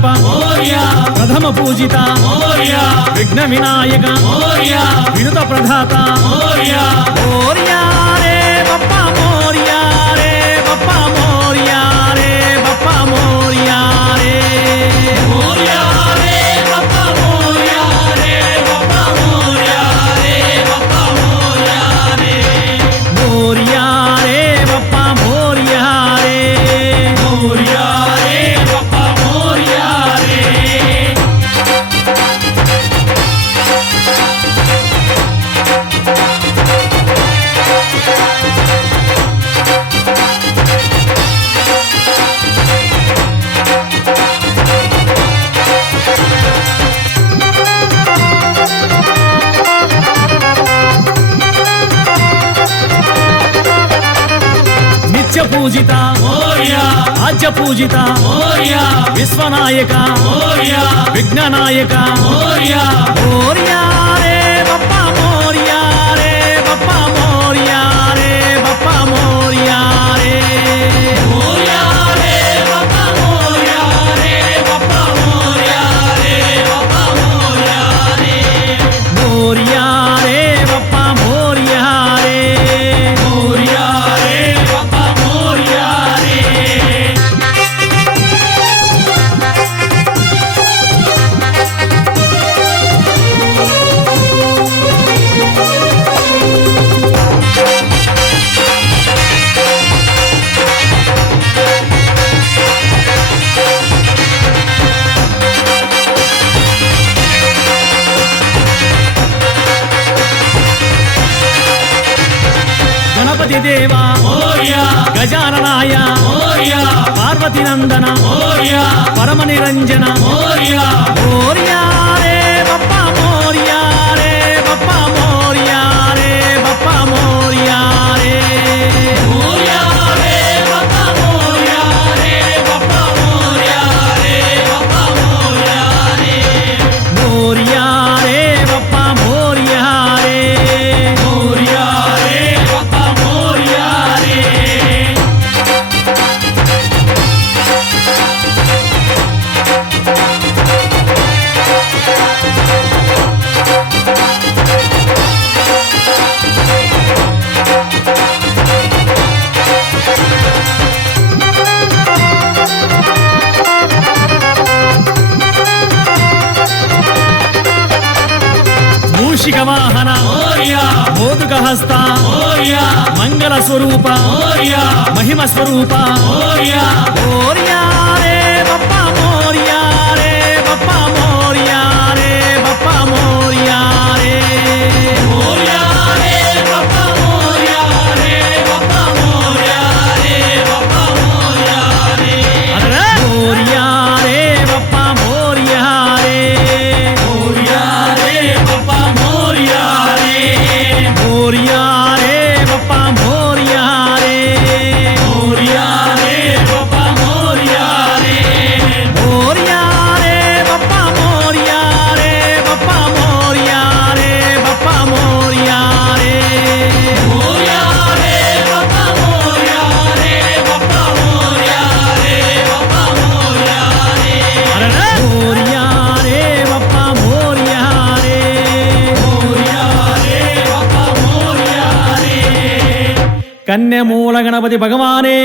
ప్రదీప ప్రథమ పూజిత విఘ్న వినాయక వినుత ప్రధాత మోర్యా రే బప్పా మోర్యా రే బప్పా మోర్యా రే బప్పా మోర్యా రే మోర్యా రే బప్పా మోర్యా రే బప్పా మోర్యా రే బప్పా మోర్యా రే మోర్యా రే బప్పా మోర్యా రే మోర్యా రే బప్పా మోర్యా రే నిత్య పూజిత ఆద్య పూజిత విశ్వనాయక విఘ్ననాయక మోర్యా రే బప్పా మోర్యా రే బప్పా మోర్యా రే బప్పా మోర్యా రే మోర్యా రే బప్పా మోర్యా రే బప్పా మోర్యా రే బప్పా మోర్యా రే మోర్యా రే బప్పా మోర్యా రే మోర్యా రే బప్పా మోర్యా రే గణపతి దేవా గజాననాయ పార్వతి నందన పరమ నిరంజన మోర్యా రే బప్పా మోర్యా రే బప్పా మోర్యా రే బప్పా మోర్యా రే మోర్యా రే బప్పా మోర్యా రే బప్పా మోర్యా రే బప్పా మోర్యా రే మోర్యా రే బప్పా మోర్యా రే మోర్యా రే బప్పా మోర్యా రే మూషిక వాహన మోదుక హస్త మంగళ స్వరూప మహిమ స్వరూప మోర్యా రే బప్పా మోర్యా రే బప్పా మోర్యా రే బప్పా మోర్యా రే మోర్యా రే బప్పా మోర్యా రే బప్పా మోర్యా రే బప్పా మోర్యా రే మోర్యా రే బప్పా మోర్యా రే మోర్యా రే బప్పా మోర్యా రే మోర్యా రే బప్పా మోర్యా రే మోర్యా రే బప్పా మోర్యా రే మోర్యా రే బప్పా మోర్యా రే బప్పా మోర్యా రే బప్పా మోర్యా రే మోర్యా రే బప్పా మోర్యా రే బప్పా మోర్యా రే బప్పా మోర్యా రే మోర్యా రే బప్పా మోర్యా రే మోర్యా రే బప్పా మోర్యా రే కన్య మూల గణపతి భగవానే